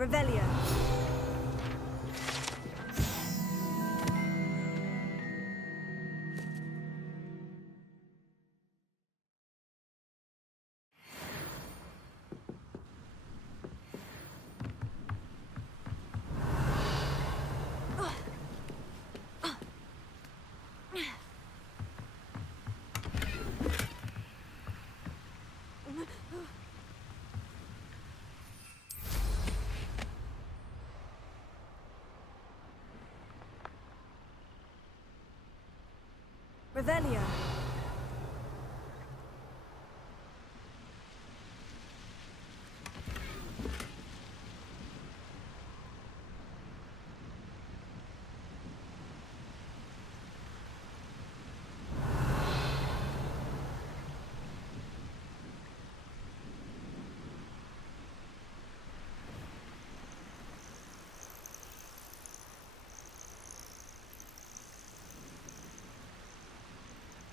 Revelio. Revelio.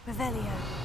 Revelio.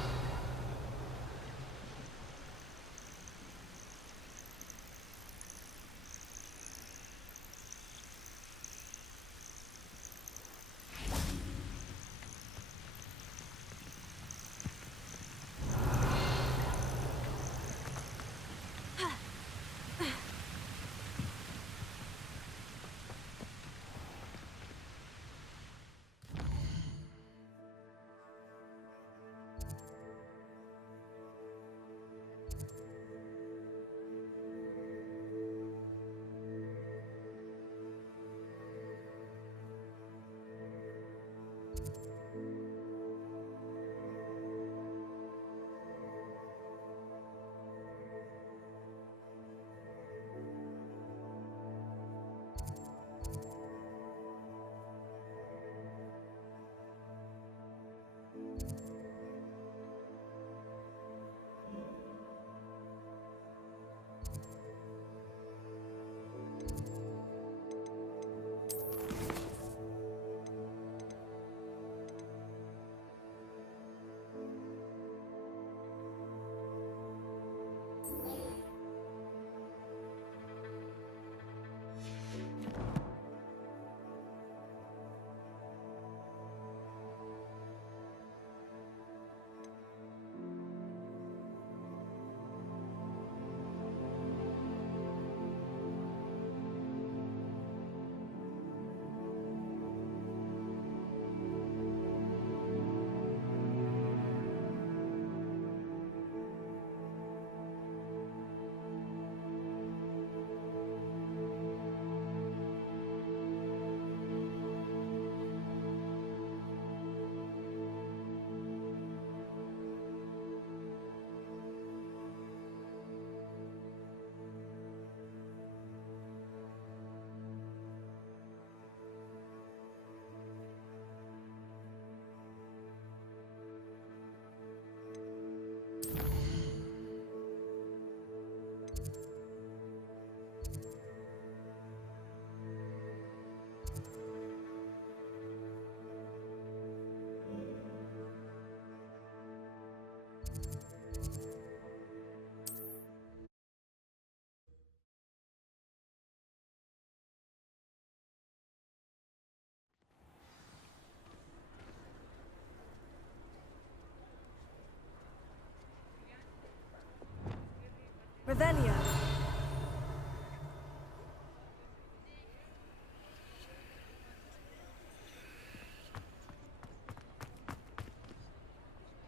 Revelio.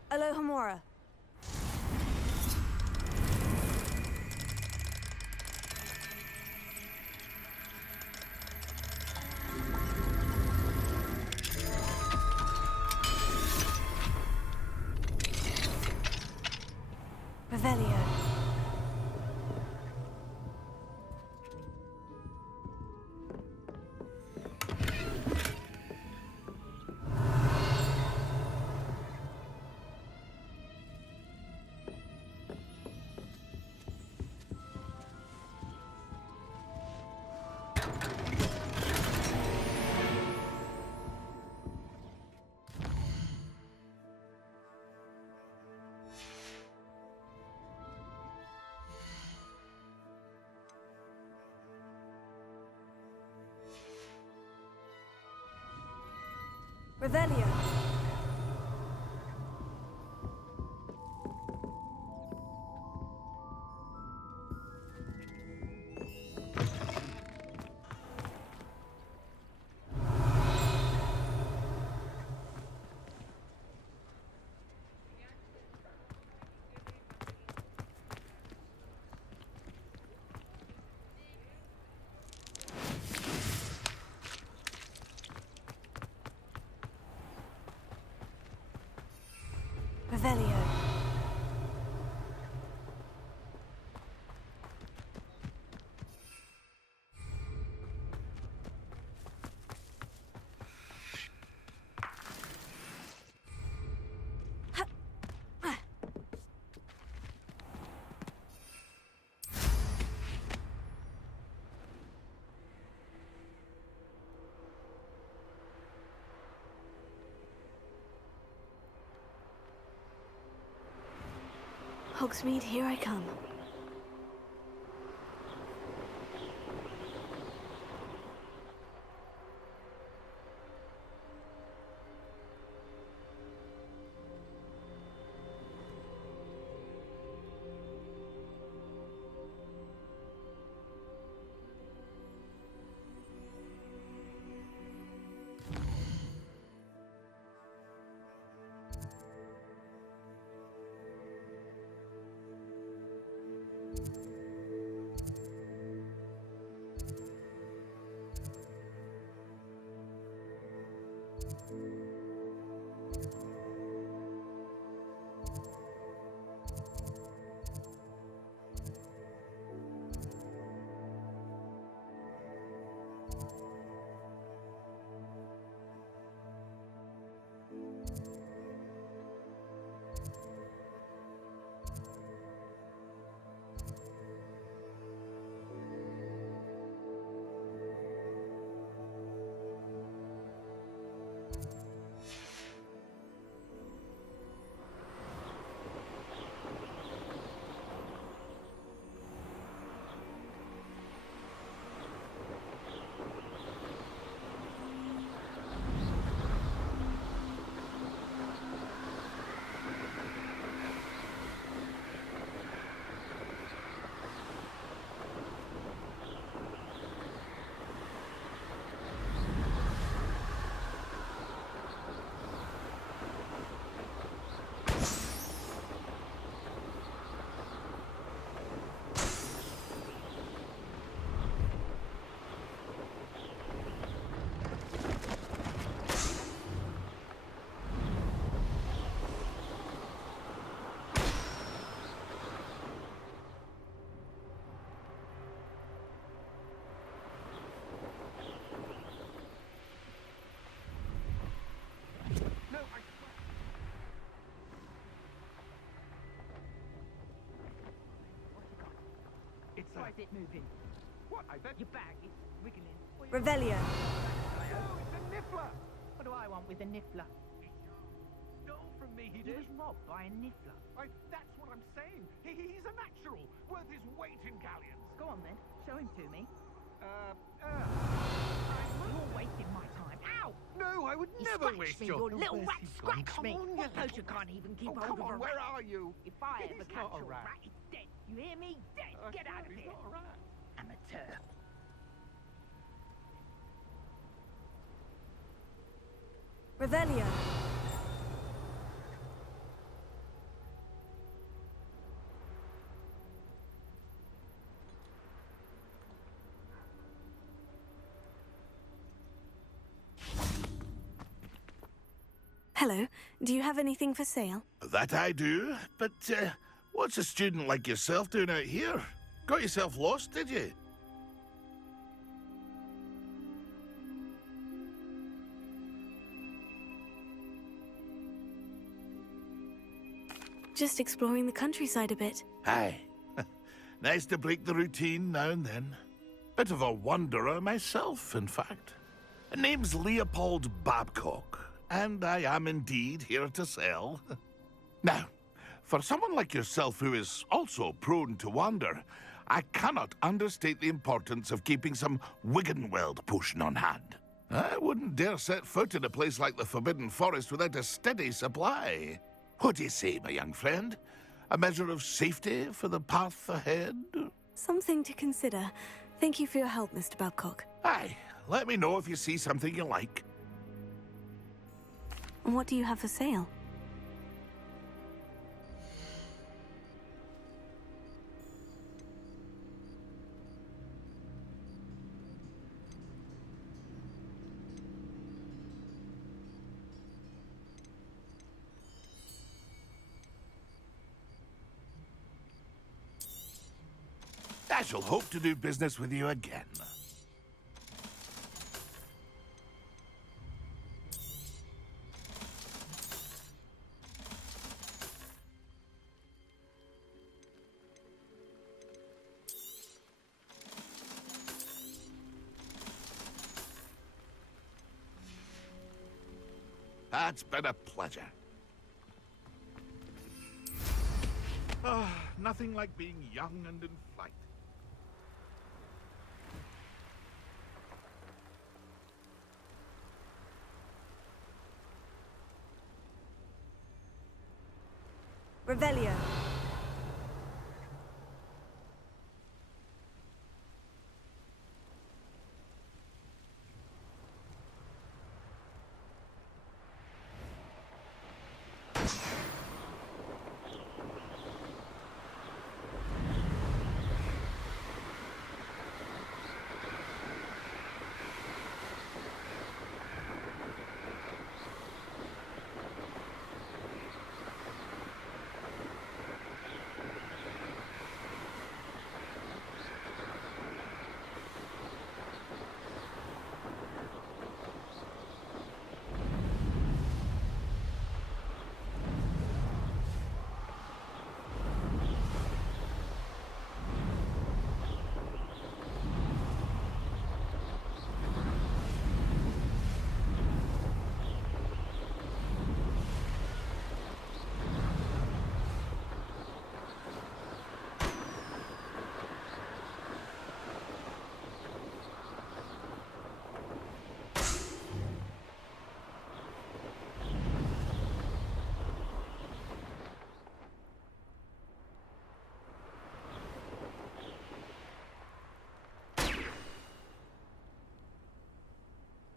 Alohomora. Revelio. Revelio. Revelio. Hogsmeade, here I come. Why is it moving? What? I bet Your bag is wiggling. Revelio. No, it's a niffler! What do I want with a niffler? Stole from me, he He did. was robbed by a niffler. That's what I'm saying. He's a natural, worth his weight in galleons. Go on then, show him to me. You're You're wasting my time. Ow! No, I would You never scratched waste me, your... you little rat, scratch Come me. on, What you poacher little- can't even keep Oh, hold come of a on, where rat? are you? If I He's ever not catch a a rat. rat, it's dead. You hear me? Dead. Get out of He's here. not a rat. Amateur. Revelio. Hello. Do you have anything for sale? That I do, but what's a student like yourself doing out here? Got yourself lost, did you? Just exploring the countryside a bit. Aye. Nice to break the routine now and then. Bit of a wanderer myself, in fact. Name's Leopold Babcock, and I am indeed here to sell. Now, for someone like yourself who is also prone to wander, I cannot understate the importance of keeping some Wiggenweld potion on hand. I wouldn't dare set foot in a place like the Forbidden Forest without a steady supply. What do you say, my young friend? A measure of safety for the path ahead? Something to consider. Thank you for your help, Mr. Babcock. Aye, let me know if you see something you like. What do you have for sale? I shall hope to do business with you again. It's been a pleasure. Nothing like being young and in flight. Revelio.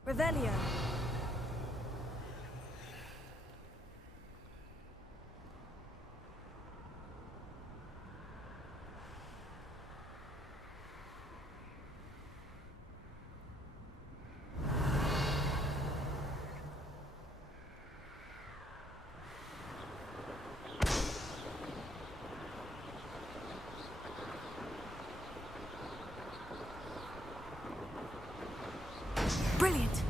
Revelio. Brilliant.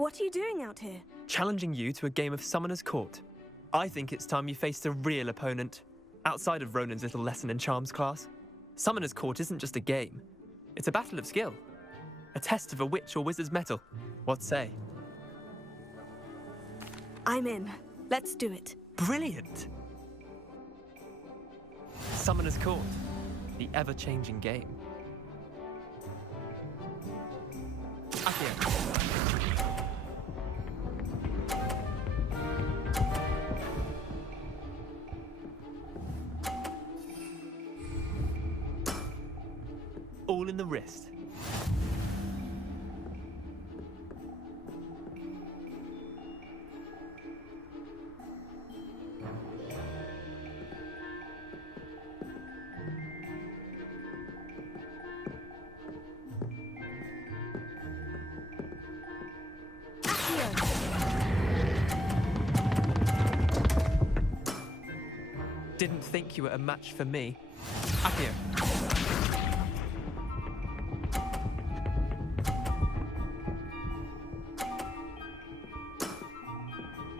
What are you doing out here? Challenging you to a game of Summoner's Court. I think it's time you faced a real opponent, outside of Ronan's little lesson in charms class. Summoner's Court isn't just a game. It's a battle of skill. A test of a witch or wizard's mettle. What say? I'm in. Let's do it. Brilliant! Summoner's Court. The ever-changing game. Accio. All in the wrist. Didn't think you were a match for me. Accio.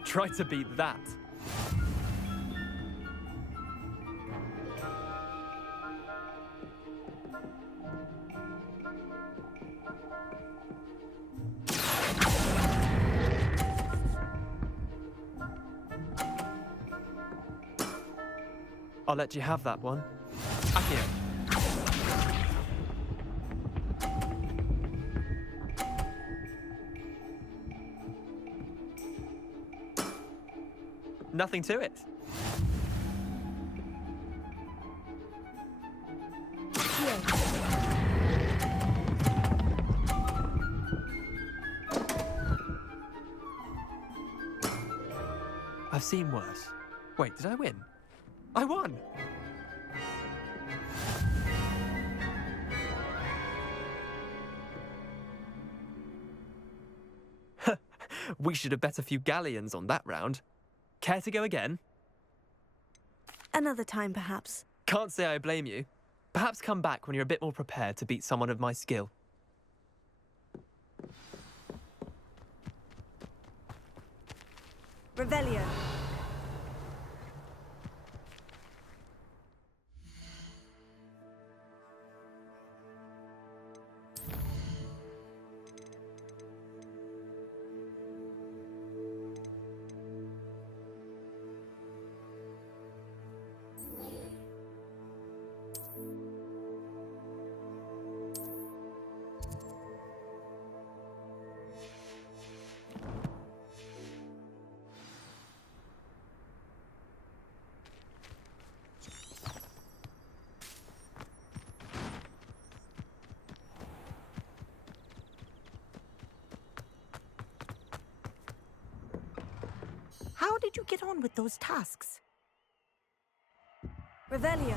Try to beat that. I'll let you have that one. Accio. Nothing to it. I've seen worse. Wait, did I win? I won! We should have bet a few galleons on that round. Care to go again? Another time, perhaps. Can't say I blame you. Perhaps come back when you're a bit more prepared to beat someone of my skill. Revelio. How did you get on with those tasks? Revelio.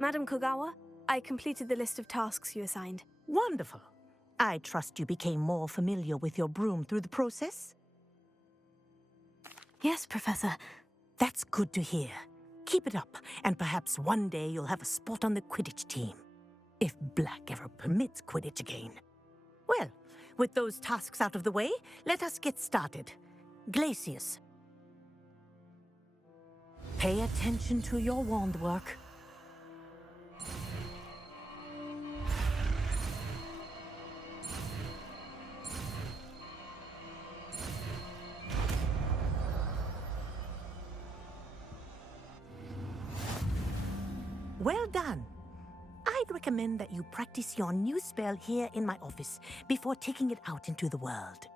Madam Kogawa, I completed the list of tasks you assigned. Wonderful. I trust you became more familiar with your broom through the process? Yes, Professor. That's good to hear. Keep it up, and perhaps one day you'll have a spot on the Quidditch team. If Black ever permits Quidditch again. Well, with those tasks out of the way, let us get started. Glacius. Pay attention to your wand work. Well done. I'd recommend that you practice your new spell here in my office before taking it out into the world.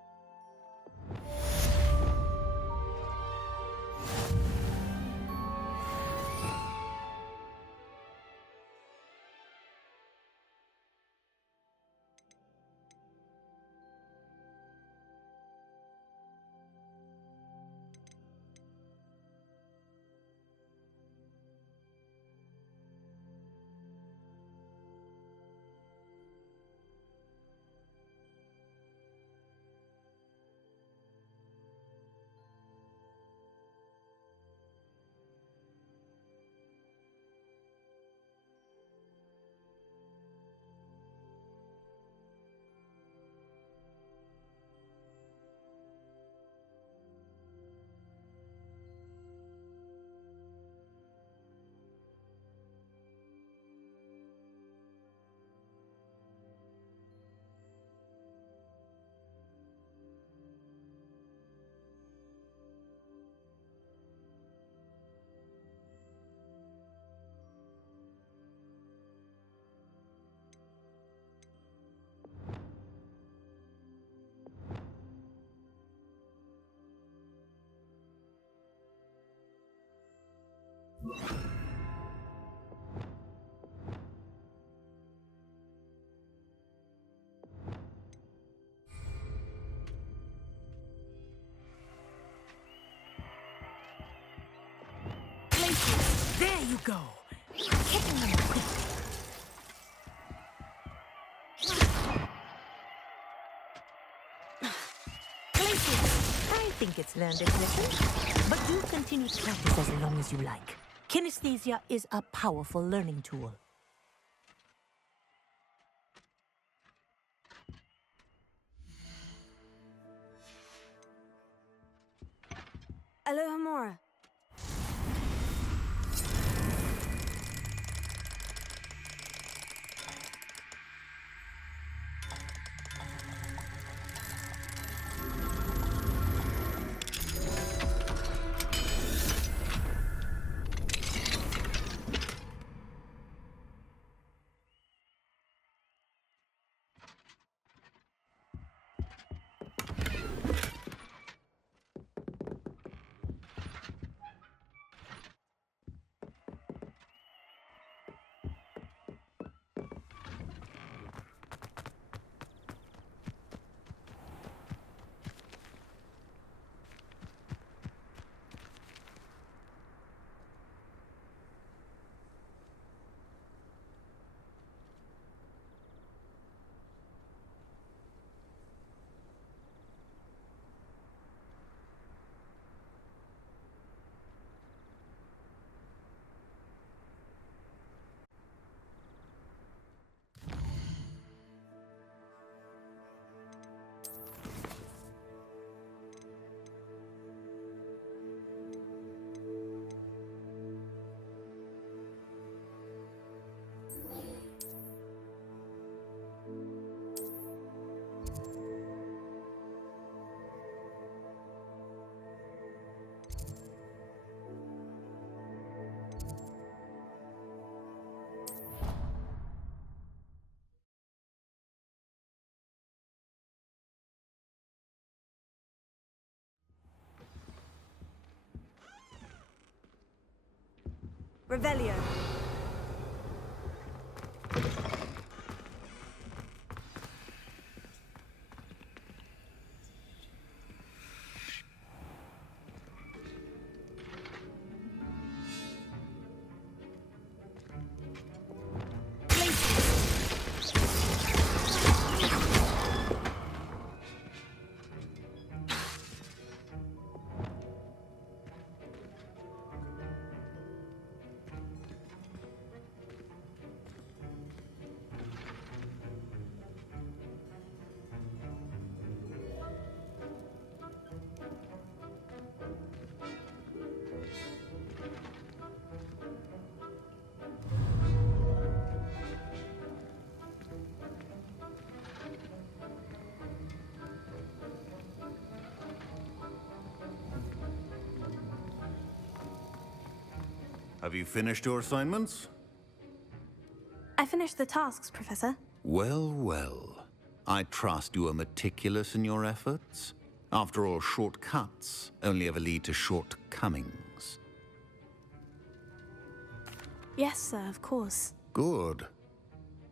There you go. Kicking them quick. I think it's learned its lesson, but do continue to practice as long as you like. Kinesthesia is a powerful learning tool. Alohomora. Revelio. Have you finished your assignments? I finished the tasks, Professor. Well, well. I trust you are meticulous in your efforts. After all, shortcuts only ever lead to shortcomings. Yes, sir, of course. Good.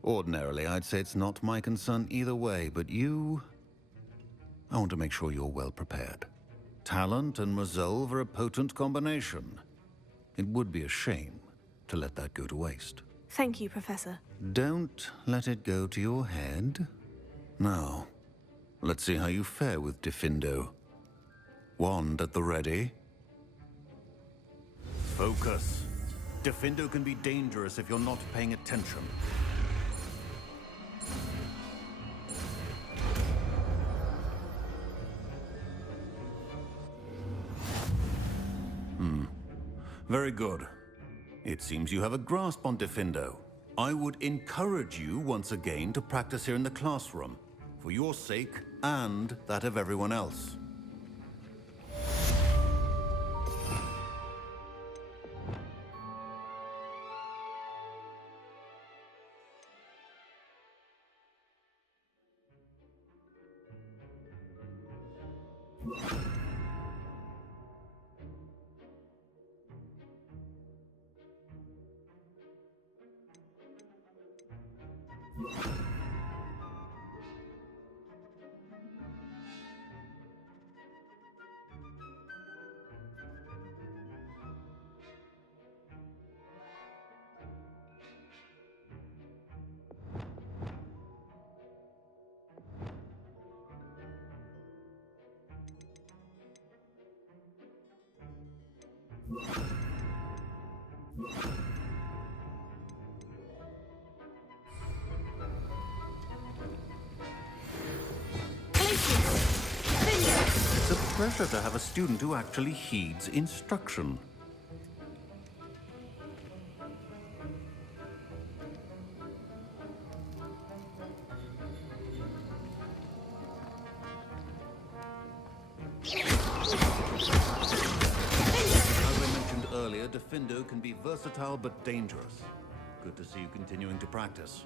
Ordinarily, I'd say it's not my concern either way, but you... I want to make sure you're well prepared. Talent and resolve are a potent combination. It would be a shame to let that go to waste. Thank you, Professor. Don't let it go to your head. Now, let's see how you fare with Diffindo. Wand at the ready. Focus. Diffindo can be dangerous if you're not paying attention. Very good. It seems you have a grasp on Diffindo. I would encourage you once again to practice here in the classroom, for your sake and that of everyone else. It's a pleasure to have a student who actually heeds instruction. As I mentioned earlier, Diffindo can be versatile but dangerous. Good to see you continuing to practice.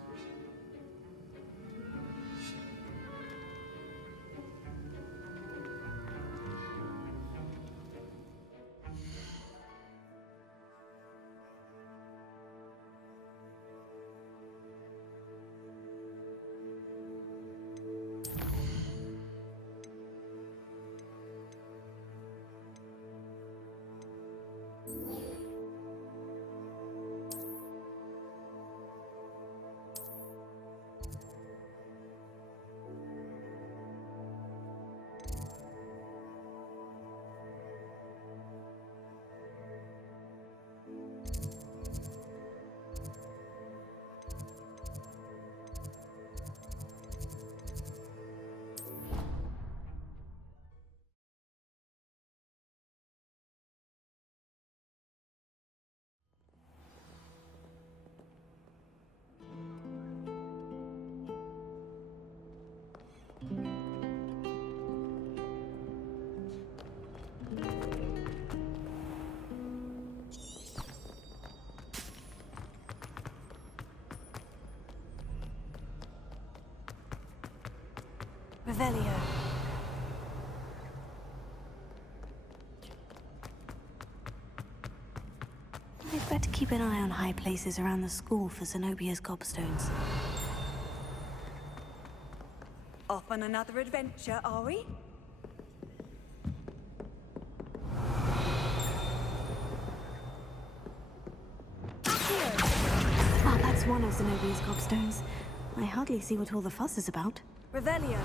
Revelio. We'd better keep an eye on high places around the school for Zenobia's gobstones. Off on another adventure, are we? Ah, that's one of Zenobia's gobstones. I hardly see what all the fuss is about. Revelio.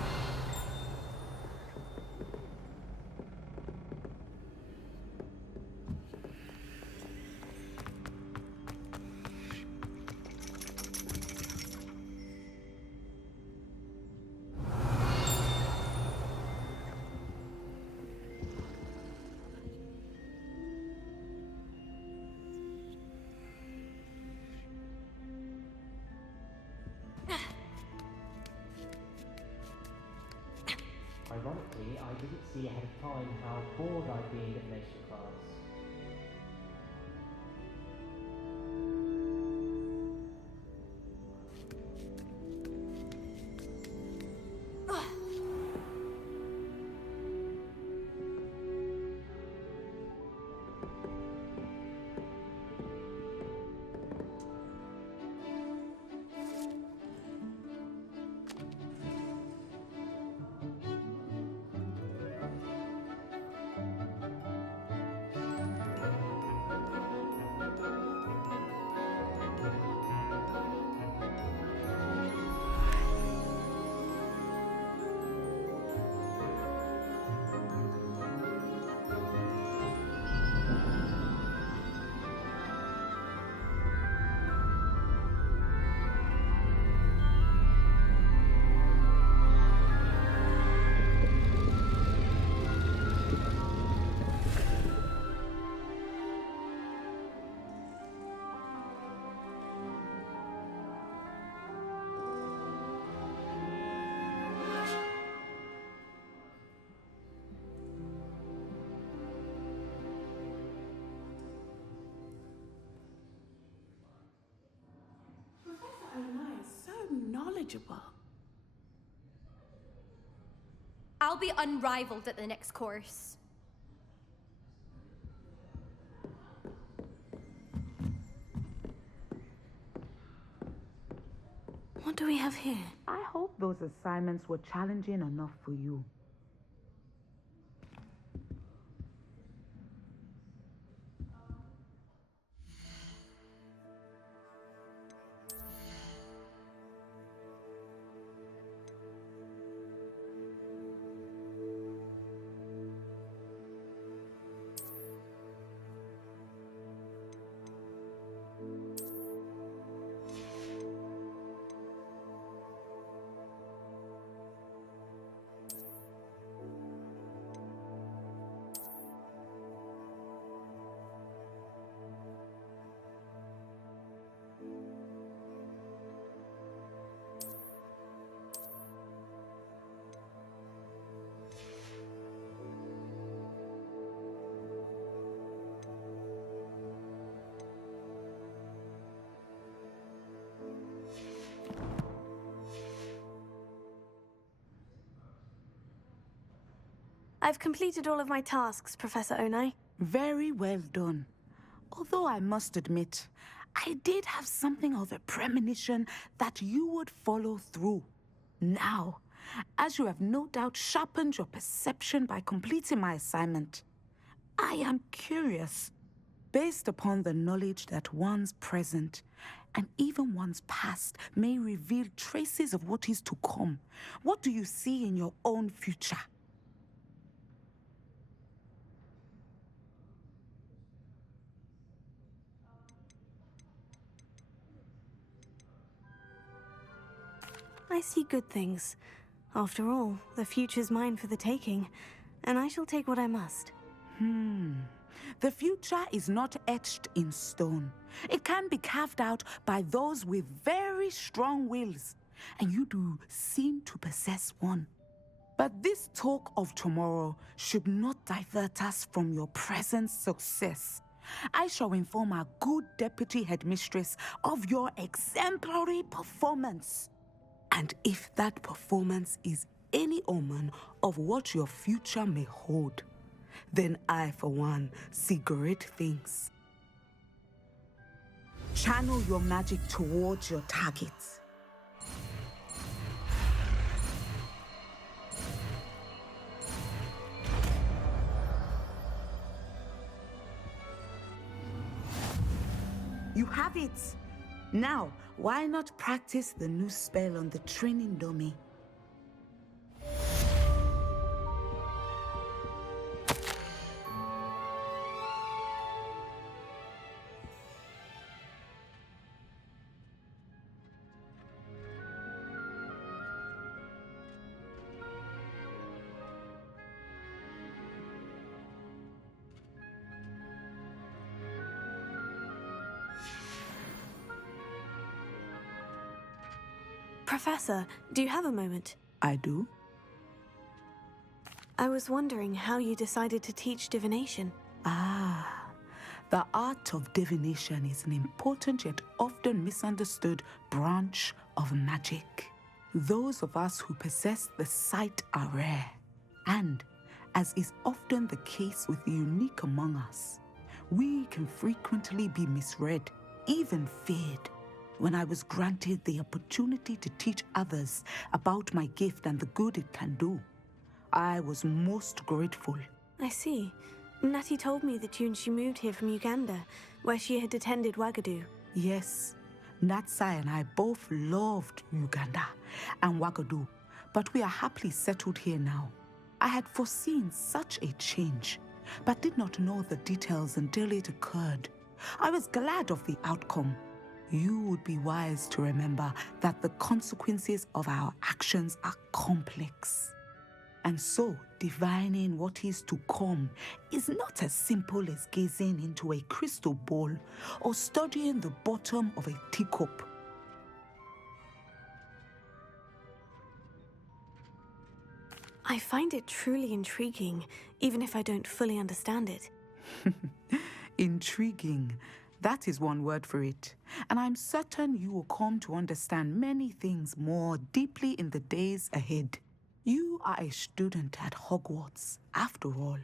Ironically, I didn't see ahead of time how bored I'd be in divination class. knowledgeable. I'll be unrivaled at the next course. What do we have here? I hope those assignments were challenging enough for you. I've completed all of my tasks, Professor Onai. Very well done. Although I must admit, I did have something of a premonition that you would follow through. Now, as you have no doubt sharpened your perception by completing my assignment, I am curious, based upon the knowledge that one's present and even one's past may reveal traces of what is to come. What do you see in your own future? I see good things. After all, the future's mine for the taking, and I shall take what I must. The future is not etched in stone. It can be carved out by those with very strong wills, and you do seem to possess one. But this talk of tomorrow should not divert us from your present success. I shall inform our good deputy headmistress of your exemplary performance. And if that performance is any omen of what your future may hold, then I, for one, see great things. Channel your magic towards your targets. You have it! Now, why not practice the new spell on the training dummy? Professor, do you have a moment? I do. I was wondering how you decided to teach divination. The art of divination is an important yet often misunderstood branch of magic. Those of us who possess the sight are rare, and, as is often the case with the unique among us, we can frequently be misread, even feared. When I was granted the opportunity to teach others about my gift and the good it can do, I was most grateful. I see. Natty told me that you and she moved here from Uganda, where she had attended Wagadu. Yes, Natsai and I both loved Uganda and Wagadu, but we are happily settled here now. I had foreseen such a change, but did not know the details until it occurred. I was glad of the outcome. You would be wise to remember that the consequences of our actions are complex. And so, divining what is to come is not as simple as gazing into a crystal ball or studying the bottom of a teacup. I find it truly intriguing, even if I don't fully understand it. Intriguing. That is one word for it. And I'm certain you will come to understand many things more deeply in the days ahead. You are a student at Hogwarts, after all.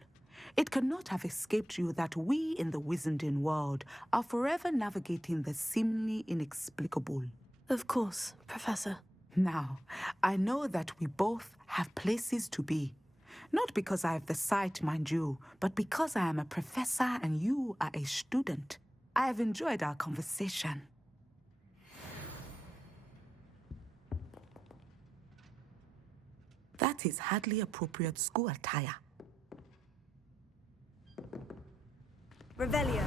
It cannot have escaped you that we in the Wizarding world are forever navigating the seemingly inexplicable. Of course, Professor. Now, I know that we both have places to be. Not because I have the sight, mind you, but because I am a professor and you are a student. I have enjoyed our conversation. That is hardly appropriate school attire. Revelio.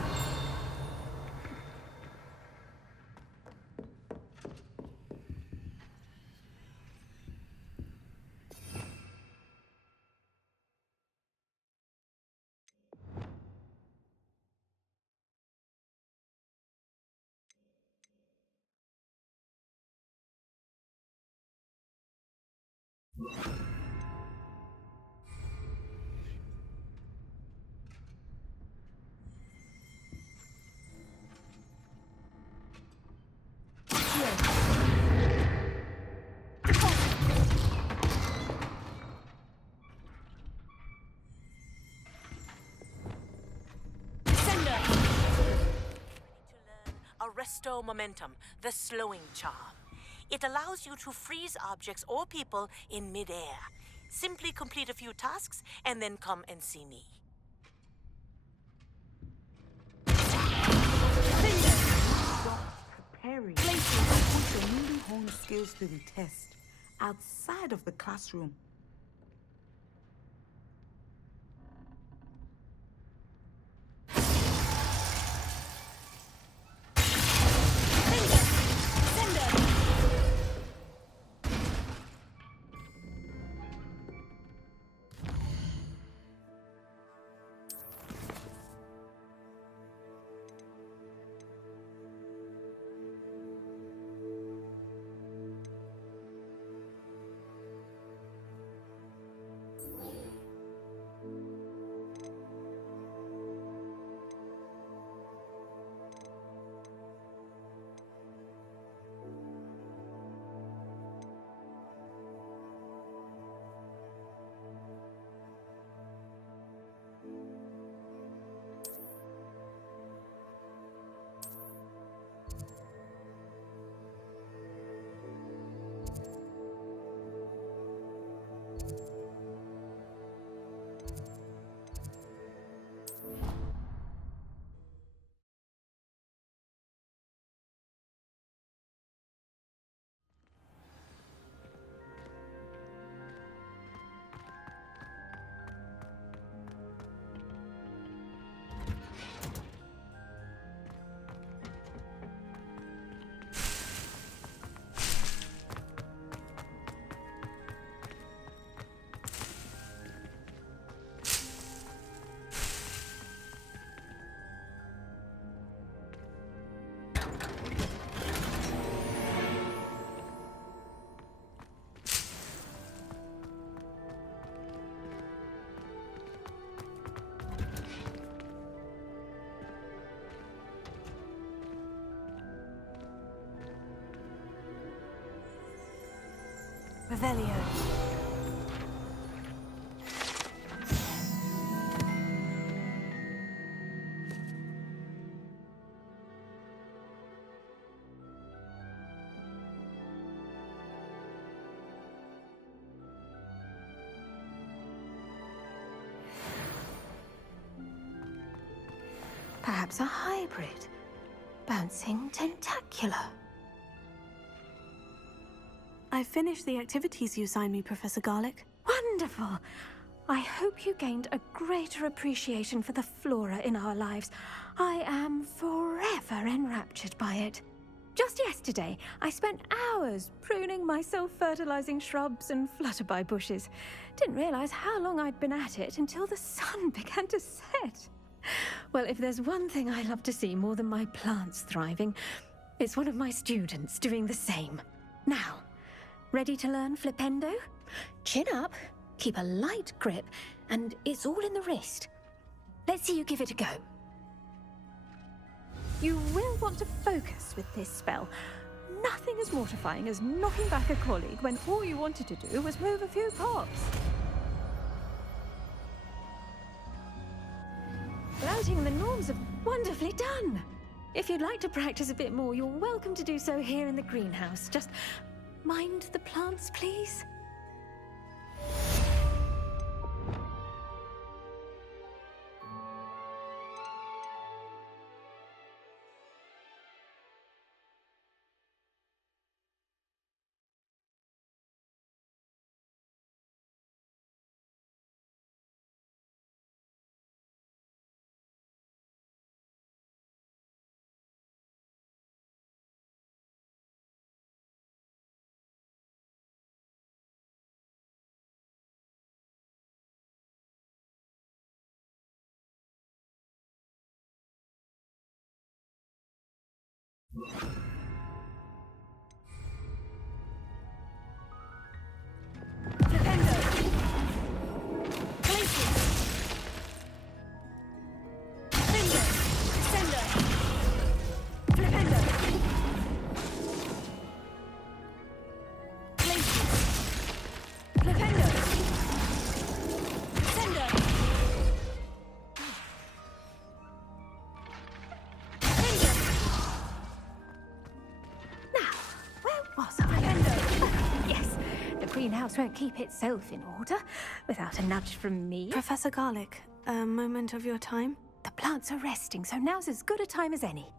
Arresto Momentum, the slowing charm. It allows you to freeze objects or people in midair. Simply complete a few tasks and then come and see me. Preparing. Places to put your newly honed skills to the test. Outside of the classroom. Revelio. Perhaps a hybrid. Bouncing tentacular. I finished the activities you assigned me, Professor Garlick. Wonderful! I hope you gained a greater appreciation for the flora in our lives. I am forever enraptured by it. Just yesterday, I spent hours pruning my self-fertilizing shrubs and flutterby bushes. Didn't realize how long I'd been at it until the sun began to set. Well, if there's one thing I love to see more than my plants thriving, it's one of my students doing the same. Now, ready to learn Flipendo? Chin up, keep a light grip, and it's all in the wrist. Let's see you give it a go. You will want to focus with this spell. Nothing as mortifying as knocking back a colleague when all you wanted to do was move a few pots. Flouting the norms are wonderfully done. If you'd like to practice a bit more, you're welcome to do so here in the greenhouse. Just mind the plants, please. Greenhouse won't keep itself in order without a nudge from me. Professor Garlic, a moment of your time? The plants are resting, so now's as good a time as any.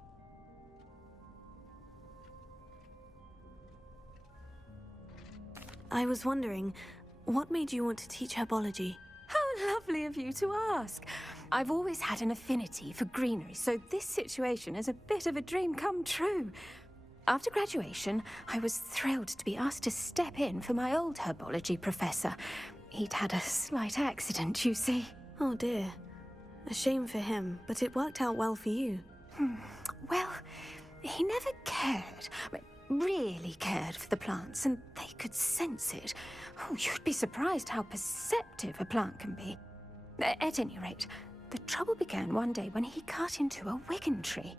I was wondering, what made you want to teach herbology? How lovely of you to ask. I've always had an affinity for greenery, so this situation is a bit of a dream come true. After graduation, I was thrilled to be asked to step in for my old herbology professor. He'd had a slight accident, you see. Oh dear. A shame for him, but it worked out well for you. Well, he never really cared for the plants, and they could sense it. Oh, you'd be surprised how perceptive a plant can be. At any rate, the trouble began one day when he cut into a wigan tree.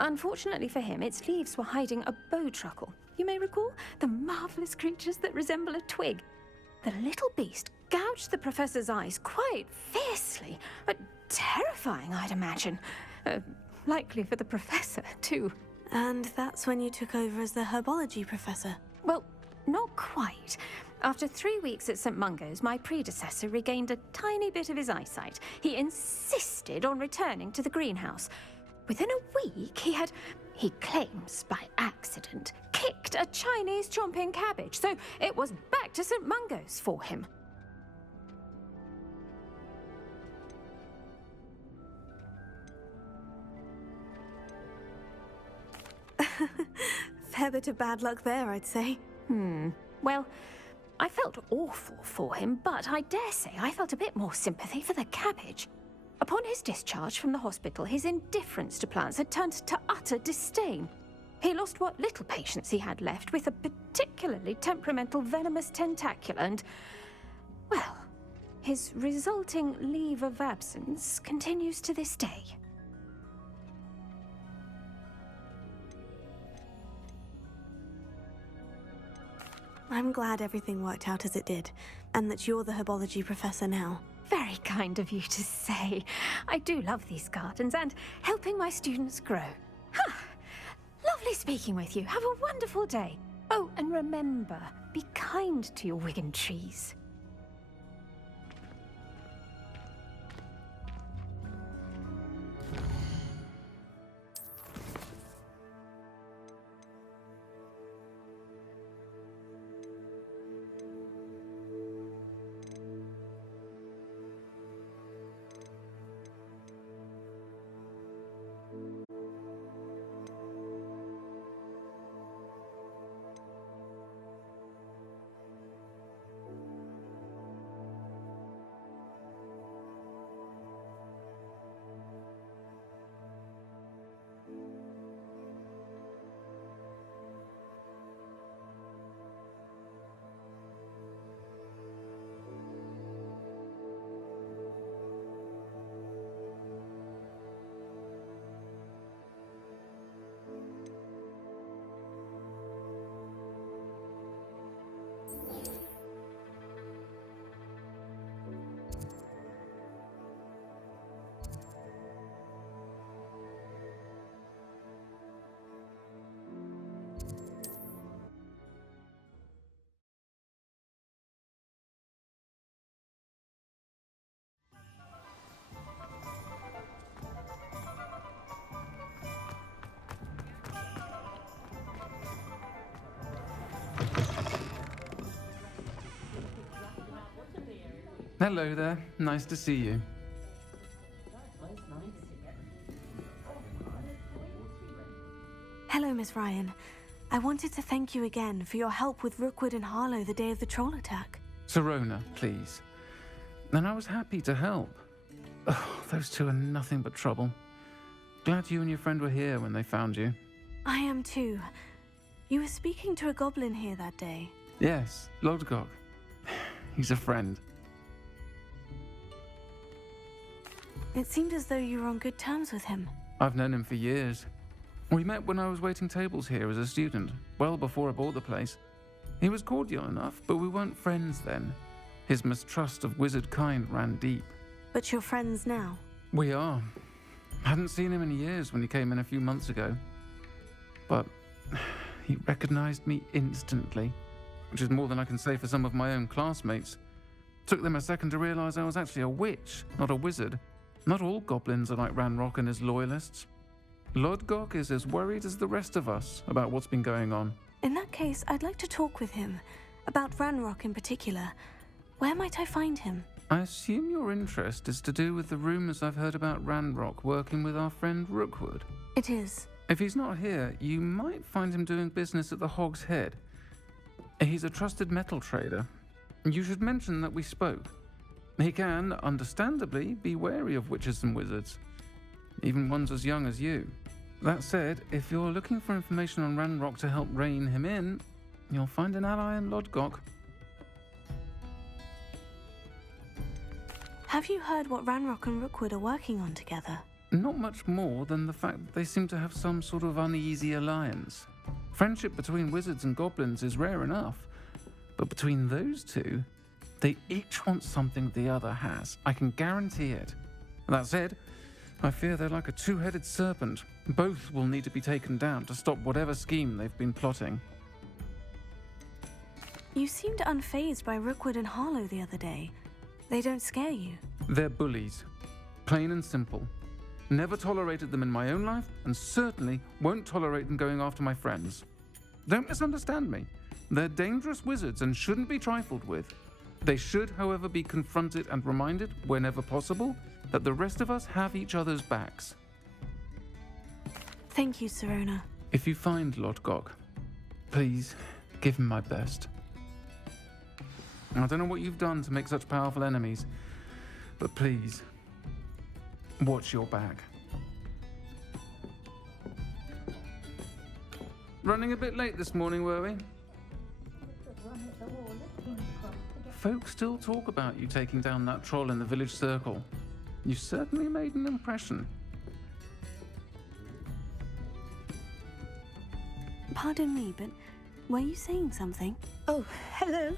Unfortunately for him, its leaves were hiding a bowtruckle. You may recall the marvelous creatures that resemble a twig. The little beast gouged the professor's eyes quite fiercely. Terrifying, I'd imagine. Likely for the professor, too. And that's when you took over as the herbology professor? Well, not quite. After 3 weeks at St. Mungo's, my predecessor regained a tiny bit of his eyesight. He insisted on returning to the greenhouse. Within a week, he claims by accident, kicked a Chinese chomping cabbage, so it was back to St. Mungo's for him. Fair bit of bad luck there, I'd say. Well, I felt awful for him, but I dare say I felt a bit more sympathy for the cabbage. Upon his discharge from the hospital, his indifference to plants had turned to utter disdain. He lost what little patience he had left with a particularly temperamental venomous tentacula and, well, his resulting leave of absence continues to this day. I'm glad everything worked out as it did, and that you're the herbology professor now. Very kind of you to say. I do love these gardens and helping my students grow. Lovely speaking with you. Have a wonderful day. Oh, and remember, be kind to your wigan trees. Hello there. Nice to see you. Hello, Miss Ryan. I wanted to thank you again for your help with Rookwood and Harlow the day of the troll attack. Sirona, please. And I was happy to help. Oh, those two are nothing but trouble. Glad you and your friend were here when they found you. I am too. You were speaking to a goblin here that day. Yes, Lodgok. He's a friend. It seemed as though you were on good terms with him. I've known him for years. We met when I was waiting tables here as a student, well before I bought the place. He was cordial enough, but we weren't friends then. His mistrust of wizard kind ran deep. But you're friends now? We are. Hadn't seen him in years when he came in a few months ago. But he recognized me instantly, which is more than I can say for some of my own classmates. Took them a second to realize I was actually a witch, not a wizard. Not all goblins are like Ranrock and his loyalists. Lodgok is as worried as the rest of us about what's been going on. In that case, I'd like to talk with him. About Ranrock in particular. Where might I find him? I assume your interest is to do with the rumors I've heard about Ranrock working with our friend Rookwood. It is. If he's not here, you might find him doing business at the Hog's Head. He's a trusted metal trader. You should mention that we spoke. He can, understandably, be wary of witches and wizards, even ones as young as you. That said, if you're looking for information on Ranrock to help rein him in, you'll find an ally in Lodgok. Have you heard what Ranrock and Rookwood are working on together? Not much more than the fact that they seem to have some sort of uneasy alliance. Friendship between wizards and goblins is rare enough, but between those two, they each want something the other has. I can guarantee it. That said, I fear they're like a two-headed serpent. Both will need to be taken down to stop whatever scheme they've been plotting. You seemed unfazed by Rookwood and Harlow the other day. They don't scare you. They're bullies. Plain and simple. Never tolerated them in my own life, and certainly won't tolerate them going after my friends. Don't misunderstand me. They're dangerous wizards and shouldn't be trifled with. They should, however, be confronted and reminded, whenever possible, that the rest of us have each other's backs. Thank you, Sirona. If you find Lodgok, please give him my best. I don't know what you've done to make such powerful enemies, but please, watch your back. Running a bit late this morning, were we? Folk still talk about you taking down that troll in the village circle. You certainly made an impression. Pardon me, but were you saying something? Oh, hello.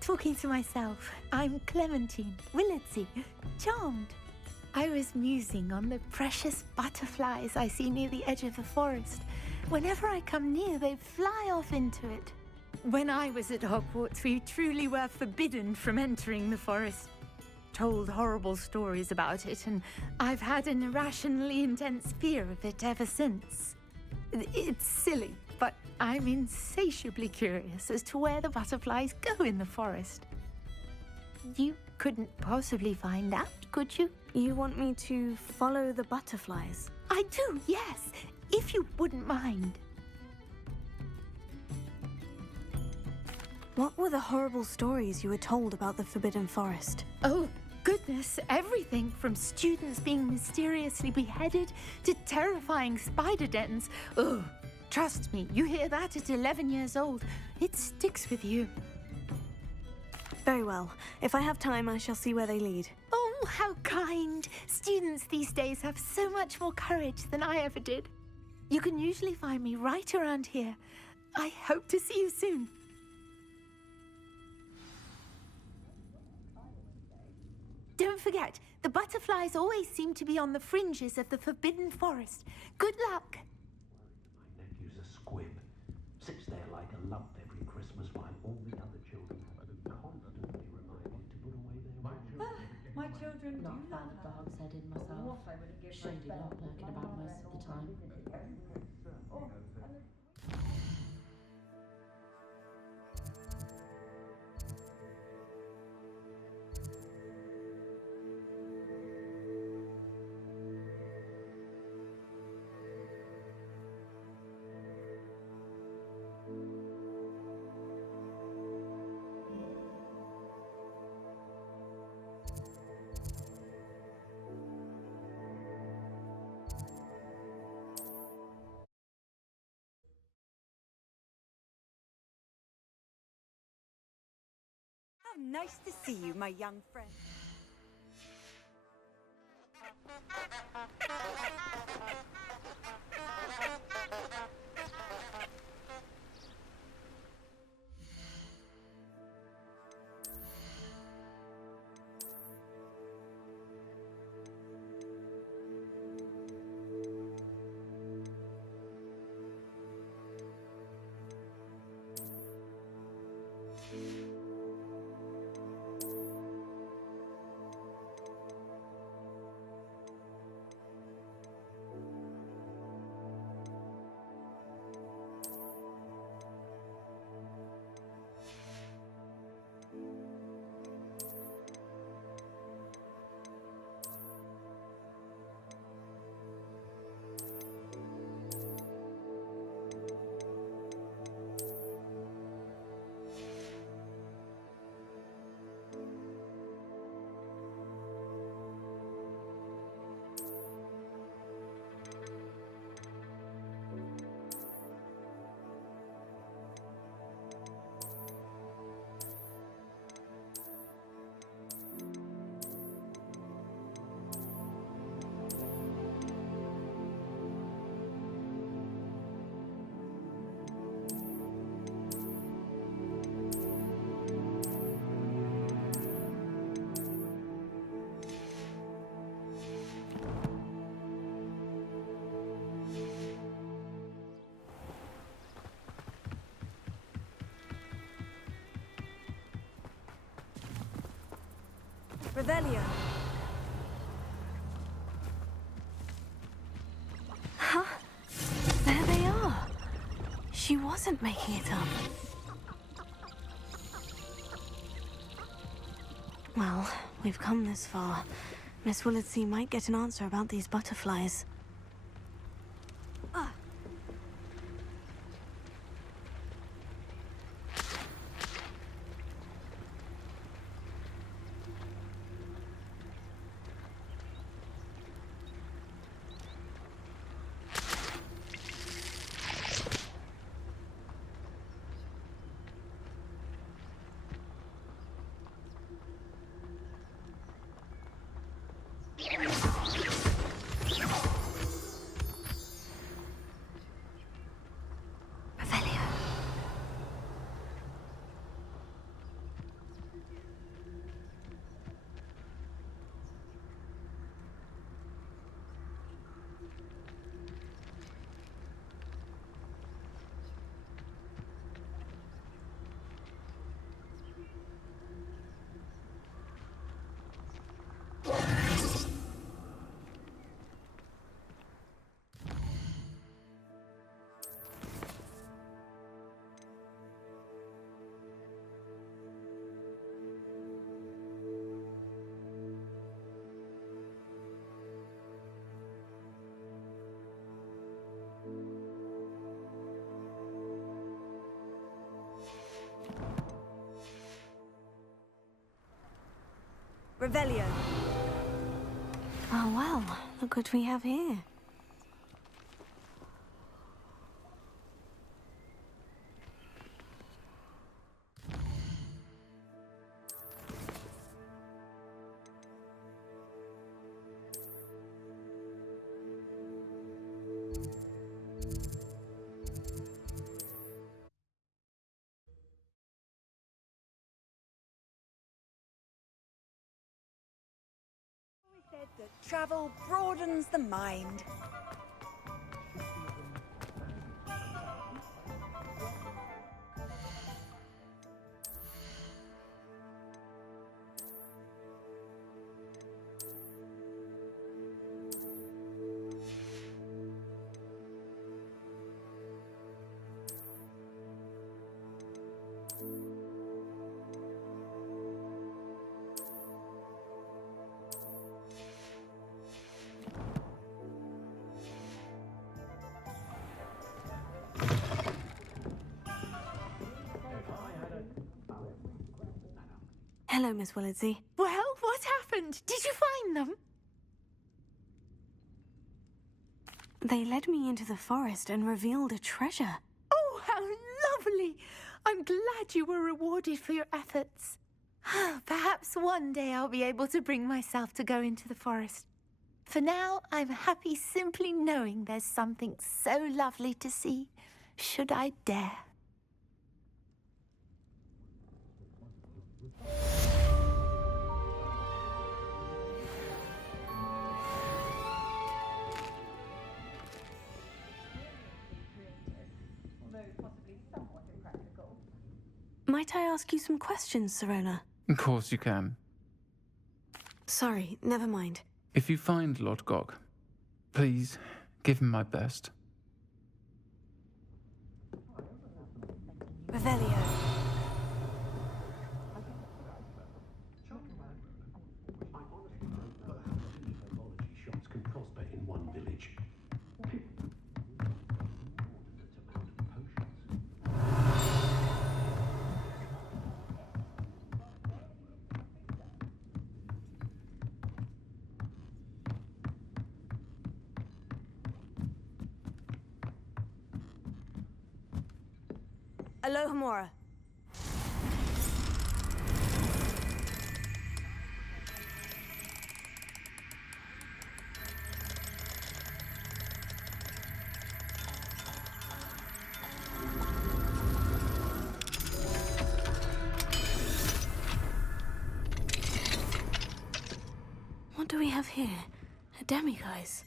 Talking to myself. I'm Clementine, Willetsy, charmed. I was musing on the precious butterflies I see near the edge of the forest. Whenever I come near, they fly off into it. When I was at Hogwarts, we truly were forbidden from entering the forest. Told horrible stories about it, and I've had an irrationally intense fear of it ever since. It's silly, but I'm insatiably curious as to where the butterflies go in the forest. You couldn't possibly find out, could you? You want me to follow the butterflies? I do, yes, if you wouldn't mind. What were the horrible stories you were told about the Forbidden Forest? Oh, goodness, everything from students being mysteriously beheaded to terrifying spider dens. Ugh, trust me, you hear that at 11 years old, it sticks with you. Very well. If I have time, I shall see where they lead. Oh, how kind. Students these days have so much more courage than I ever did. You can usually find me right around here. I hope to see you soon. Don't forget, the butterflies always seem to be on the fringes of the Forbidden Forest. Good luck. My nephew's a squib. Sits there like a lump every Christmas while all the other children have to be constantly reminded to put away their My children Not do fan love of the Hog's Head in But myself. what I would give Shady my lot best lurking to about find most of the time. How nice to see you, my young friend. Revelio. Huh? There they are. She wasn't making it up. Well, we've come this far. Miss Willitsey might get an answer about these butterflies. Revelio. Oh well, look what we have here. Said that travel broadens the mind. Hello, Miss Willitsey. Well, what happened? Did you find them? They led me into the forest and revealed a treasure. Oh, how lovely! I'm glad you were rewarded for your efforts. Perhaps one day I'll be able to bring myself to go into the forest. For now, I'm happy simply knowing there's something so lovely to see, should I dare. Might I ask you some questions, Serona? Of course you can. Sorry, never mind. If you find Lord Gog, please give him my best. Revelio. Shops can prosper in one village. Alohomora. What do we have here? A demiguise.